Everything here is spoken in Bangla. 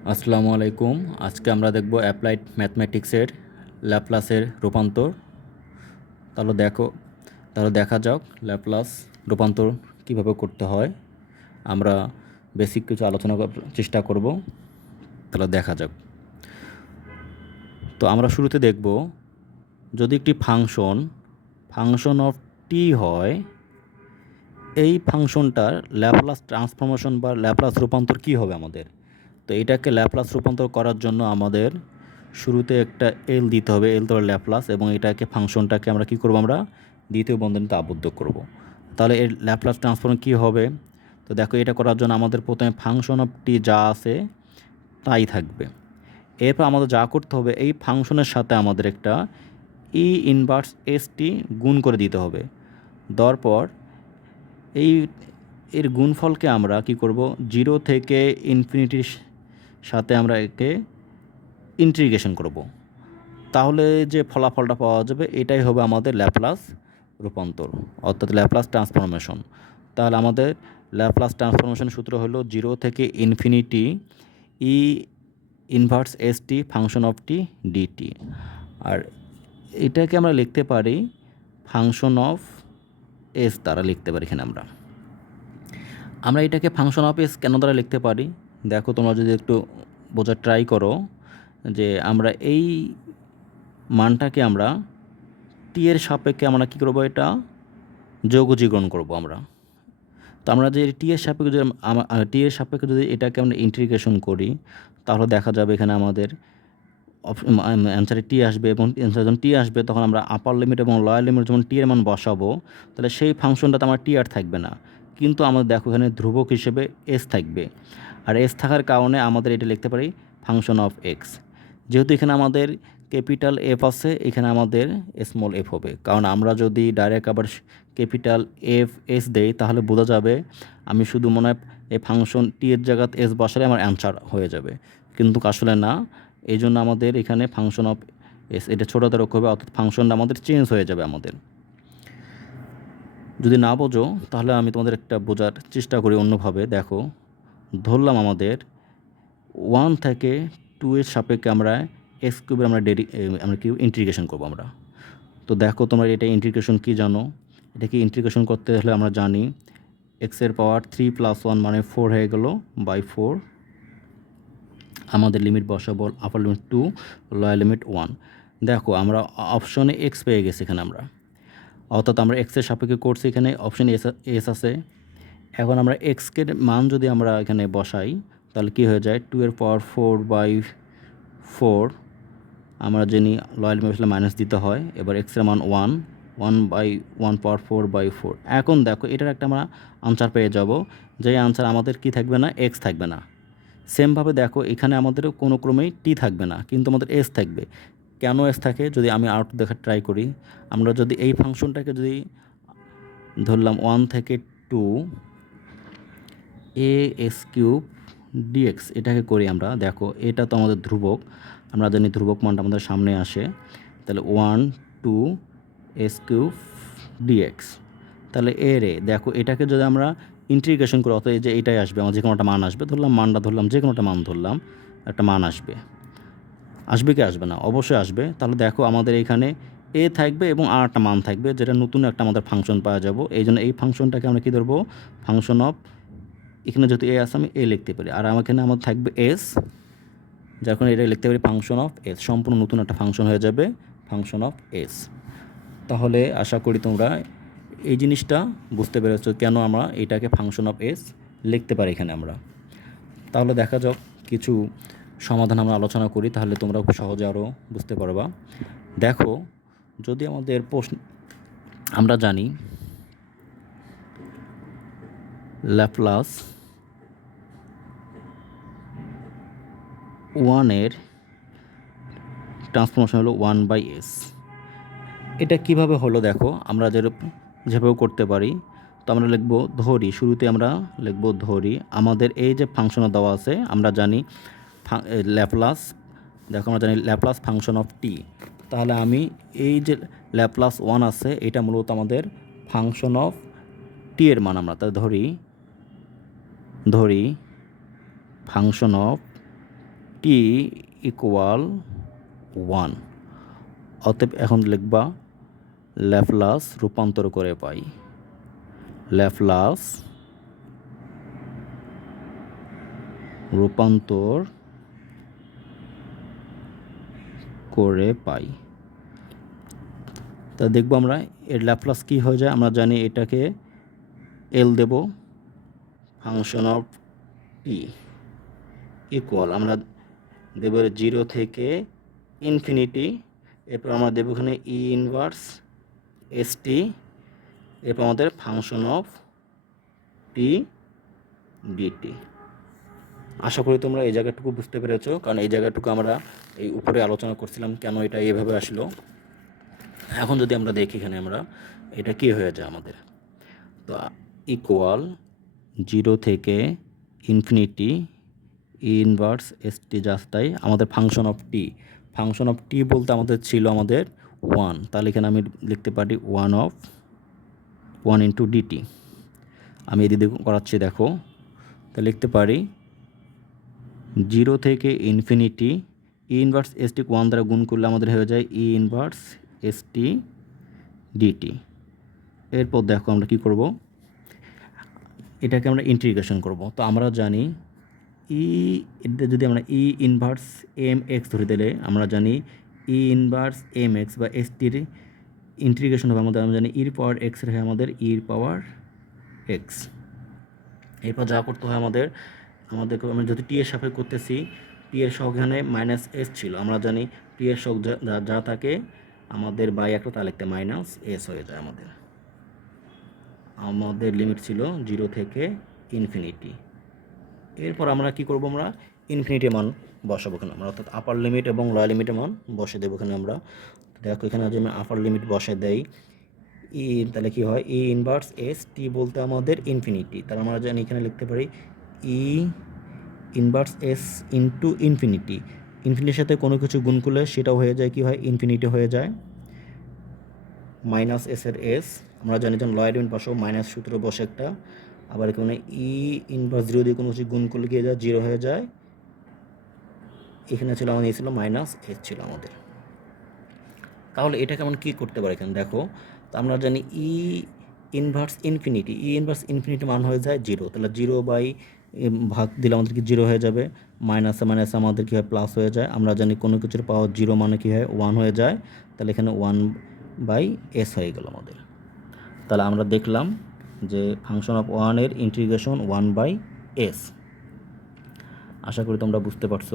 আসসালামু আলাইকুম। আজকে আমরা দেখব অ্যাপ্লাইড ম্যাথমেটিক্সের ল্যাপ্লাসের রূপান্তর। তাহলে দেখো, তাহলে দেখা যাক ল্যাপ্লাস রূপান্তর কীভাবে করতে হয়। আমরা বেসিক কিছু আলোচনা করার চেষ্টা করব। তাহলে দেখা যাক। তো আমরা শুরুতে দেখব, যদি একটি ফাংশন ফাংশন অফ টি হয়, এই ফাংশনটার ল্যাপ্লাস ট্রান্সফরমেশন বা ল্যাপ্লাস রূপান্তর কী হবে আমাদের? তো এটাকে ল্যাপ্লাস রূপান্তর করার জন্য আমাদের শুরুতে একটা এল দিতে হবে এল তো ল্যাপ্লাস এবং এটাকে ফাংশনটাকে আমরা কি করব আমরা? দ্বিতীয় বন্ধনীতে আবদ্ধ করব। তাহলে এর ল্যাপ্লাস ট্রান্সফর্ম কী হবে? তো দেখো এটা করার জন্য আমাদের প্রথমে ফাংশন অফ যা আছে, তাই থাকবে। এরপর আমাদের যা করতে হবে, এই ফাংশনের সাথে আমাদের একটা ই ইনভার্স এস টি গুণ করে দিতে হবে। দেওয়ার পর এই এর গুণফলকে আমরা কি করব? জিরো থেকে ইনফিনিটির সাথে আমরা একে ইন্টিগ্রেশন করব। তাহলে যে ফলাফলটা পাওয়া যাবে, এটাই হবে আমাদের ল্যাপ্লাস রূপান্তর, অর্থাৎ ল্যাপ্লাস ট্রান্সফরমেশন তাহলে আমাদের ল্যাপ্লাস ট্রান্সফরমেশন সূত্র হলো জিরো থেকে infinity e inverse s t function of t dt আর এটাকে আমরা লিখতে পারি ফাংশন অফ এস দ্বারা লিখতে পারি এখানে আমরা। আমরা এটাকে ফাংশন অফ এস কেন দ্বারা লিখতে পারি? দেখো, তোমরা যদি একটু বোঝার ট্রাই করো যে আমরা এই মানটাকে আমরা টি এর সাপেক্ষে আমরা কী করব এটা? যোগজীকরণ করব আমরা। তো আমরা যে টি এর সাপেক্ষে যদি টি এর সাপেক্ষে যদি এটাকে আমরা ইন্টিগ্রেশন করি, তাহলে দেখা যাবে এখানে আমাদের অ্যান্সারে টি আসবে এবং অ্যান্সার যখন টি আসবে, তখন আমরা আপার লিমিট এবং লোয়ার লিমিট যখন টি এর মান বসাবো, তাহলে সেই ফাংশনটাতে আমার টি আর থাকবে না। কিন্তু আমাদের দেখো এখানে ধ্রুবক হিসেবে এস থাকবে। আর এস থাকার কারণে আমাদের এটা লিখতে পারি ফাংশন অফ এক্স যেহেতু এখানে আমাদের ক্যাপিটাল এফ আছে, এখানে আমাদের স্মল এফ হবে। কারণ আমরা যদি ডাইরেক্ট আবার ক্যাপিটাল এফ এস দেই, তাহলে বোঝা যাবে আমি শুধু মনে হয় এই ফাংশন টি এর জায়গাতে এস বসালে আমার অ্যান্সার হয়ে যাবে। কিন্তু আসলে না এই জন্য আমাদের এখানে ফাংশন অফ এস এটা ছোটোদের হবে, অর্থাৎ ফাংশনটা আমাদের চেঞ্জ হয়ে যাবে আমাদের। যদি না বোঝো, তাহলে আমি তোমাদের একটা বোঝার চেষ্টা করি অন্যভাবে, দেখো। ধরলাম আমাদের ওয়ান থেকে টু এর সাপেক্ষে আমরা এক্স কিউবের আমরা ডেডি আমরা কি ইন্টিগ্রেশন করব আমরা? তো দেখো তোমরা এটা ইন্টিগ্রেশন কী জানো? এটাকে ইন্টিগ্রেশন করতে হলে আমরা জানি এক্সের পাওয়ার থ্রি প্লাস ওয়ান মানে ফোর হয়ে গেল বাই ফোর আমাদের লিমিট বসাবো upper limit two lower limit one দেখো আমরা অপশনে এক্স পেয়ে গেছি এখানে আমরা। অর্থাৎ আমরা এক্সের সাপেক্ষে করছি এখানে অপশন এস এস আছে। এখন আমরা এক্স এক্সকে মান যদি আমরা এখানে বসাই, তাহলে কী হয়ে যায়? টু এর পাওয়ার ফোর বাই ফোর আমরা যিনি লয়াল মেশলে মাইনাস দিতে হয়। এবার এক্সের মান one one by one power four by four এখন দেখো, এটার একটা আমরা আনসার পেয়ে যাব। যে আনসার আমাদের কি থাকবে না? এক্স থাকবে না। সেমভাবে দেখো, এখানে আমাদের কোনো ক্রমেই টি থাকবে না, কিন্তু আমাদের এস থাকবে। কেন এস থাকে? যদি আমি আউট দেখার ট্রাই করি। আমরা যদি এই ফাংশনটাকে যদি ধরলাম ওয়ান থেকে টু এ এস কিউব ডিএক্স এটাকে করি আমরা। দেখো, এটা তো আমাদের ধ্রুবক। আমরা জানি ধ্রুবক মানটা আমাদের সামনে আসে। তাহলে one two s cube dx তাহলে এ রে দেখো, এটাকে যদি আমরা ইন্টিগ্রেশন করি অত যে এটাই আসবে, আমার যে কোনো একটা মান আসবে, ধরলাম মানটা ধরলাম, যে কোনো একটা মান ধরলাম, একটা মান আসবে। আসবে কি আসবে না? অবশ্যই আসবে। তাহলে দেখো, আমাদের এখানে এ থাকবে এবং আর একটা মান থাকবে, যেটা নতুন একটা আমাদের ফাংশন পাওয়া যাব। এই জন্য এই ফাংশনটাকে আমরা কী ধরবো? ফাংশন অফ এখানে যদি এ আসে আমি এ লিখতে পারি। আর আমার এখানে আমার থাকবে এস যখন এটা লিখতে পারি ফাংশন অফ এস সম্পূর্ণ নতুন একটা ফাংশন হয়ে যাবে ফাংশন অফ এস তাহলে আশা করি তোমরা এই জিনিসটা বুঝতে পেরেছ কেন আমরা এটাকে ফাংশন অফ এস লিখতে পারি এখানে আমরা। তাহলে দেখা যাক কিছু সমাধান আমরা আলোচনা করি, তাহলে তোমরা খুব সহজে আরও বুঝতে পারবা। দেখো, যদি আমাদের প্রশ্ন আমরা জানি ল্যাপ্লাস ওয়ানের ট্রান্সফরমেশন হলো ওয়ান বাই এস এটা কীভাবে হলো দেখো, আমরা যেভাবে করতে পারি, তো আমরা লিখব ধরি, শুরুতে আমরা লিখব ধরি, আমাদের এই যে ফাংশন দেওয়া আছে, আমরা জানি ল্যাপ্লাস দেখো আমরা জানি ল্যাপ্লাস ফাংশন অফ টি তাহলে আমি এই যে ল্যাপ্লাস ওয়ান আছে, এটা মূলত আমাদের ফাংশন অফ টি এর মান আমরা, তাহলে ধরি ধরি function of t equal one অতএব এখন লিখবা ল্যাপ্লাস রূপান্তর করে পাই। ল্যাপ্লাস রূপান্তর করে পাই। তা দেখব আমরা, এর ল্যাপ্লাস কী হয়ে যায়? আমরা জানি এটাকে L Dev. Function of t equal. আমরা দেব জিরো থেকে ইনফিনিটি, এরপর আমরা দেব এখানে ই ইনভার্স, এস টি, এরপর আমাদের ফাংশন অফ টি ডিটি আশা করি তোমরা এই জায়গাটুকু বুঝতে পেরেছ, কারণ এই জায়গাটুকু আমরা এই উপরে আলোচনা করছিলাম কেন এটা এভাবে আসলো। এখন যদি আমরা দেখি এখানে আমরা, এটা কি হয়ে যায় আমাদের? তো ইকুয়াল জিরো থেকে infinity inverse s t just তাই আমাদের function of t. Function of t বলতে আমাদের ছিল আমাদের ওয়ান। তাহলে এখানে আমি লিখতে পারি one of one into dt আমি এদিকে করাচ্ছি, দেখো। তা লিখতে পারি জিরো থেকে infinity e inverse s t one দ্বারা গুণ করলে আমাদের হয়ে যায় e inverse s t dt এরপর দেখো আমরা কী করব? এটাকে আমরা ইন্টিগ্রেশন করব। তো আমরা জানি ই এটা যদি আমরা ই ইনভার্স এম এক্স ধরে দিলে, আমরা জানি ই ইনভার্স এম এক্স বা এস টির ইন্টিগ্রেশন হবে আমাদের, আমরা জানি ইর পাওয়ার এক্স রেখে আমাদের ইর পাওয়ার এক্স এরপর যা করতে হয় আমাদের, আমাদেরকে আমরা যদি টি এর সাপেক্ষে করতেছি টি এর সহ এখানে মাইনাস এস ছিল। আমরা জানি টি এর যা- যা- যা থাকে, আমাদের বাই একটা তা লিখতে মাইনাস এস হয়ে যায় আমাদের। আমাদের লিমিট ছিল জিরো থেকে ইনফিনিটি এরপর আমরা কি করব আমরা? ইনফিনিটি মান বসাবো এখানে আমরা। অর্থাৎ আপার লিমিট এবং লোয়ার লিমিটের মান বসে দেবো এখানে আমরা। দেখো এখানে যদি আমি আপার লিমিট বসে দেই ই তাহলে কি হয়? ই ইনভার্স এস টি বলতে আমাদের ইনফিনিটি তাহলে আমরা জানি এখানে লিখতে পারি e inverse s into infinity ইনফিনিটির সাথে কোনো কিছু গুণ করলে সেটাও হয়ে যায়, কি হয়? ইনফিনিটি হয়ে যায়। মাইনাস এস এর এস আমরা জানি যখন লয়ের ইউনিট বসাবো মাইনাস সূত্র বসে একটা। আবার এখানে ই ইনভার্স জিরো দিয়ে কোনো কিছু গুণ করলে গিয়ে যায়? জিরো হয়ে যায়। এখানে ছিল আমাদের ছিল মাইনাস এস ছিল আমাদের। তাহলে এটা কেমন কী করতে পারে এখানে? দেখো, তো আমরা জানি e inverse infinity e inverse infinity মান হয়ে যায় জিরো তাহলে জিরো বাই ভাগ দিলে আমাদের কি জিরো হয়ে যাবে? মাইনাসে মাইনাসে আমাদের কী হয়? প্লাস হয়ে যায়। আমরা জানি কোনো কিছুর পাওয়ার জিরো মানে কী হয়? ওয়ান হয়ে যায়। তাহলে এখানে ওয়ান বাই এস হয়ে গেল আমাদের। তাহলে আমরা দেখলাম যে ফাংশন অফ ওয়ানের ইন্টিগ্রেশন ওয়ান বাই এস। আশা করি তোমরা বুঝতে পারছ।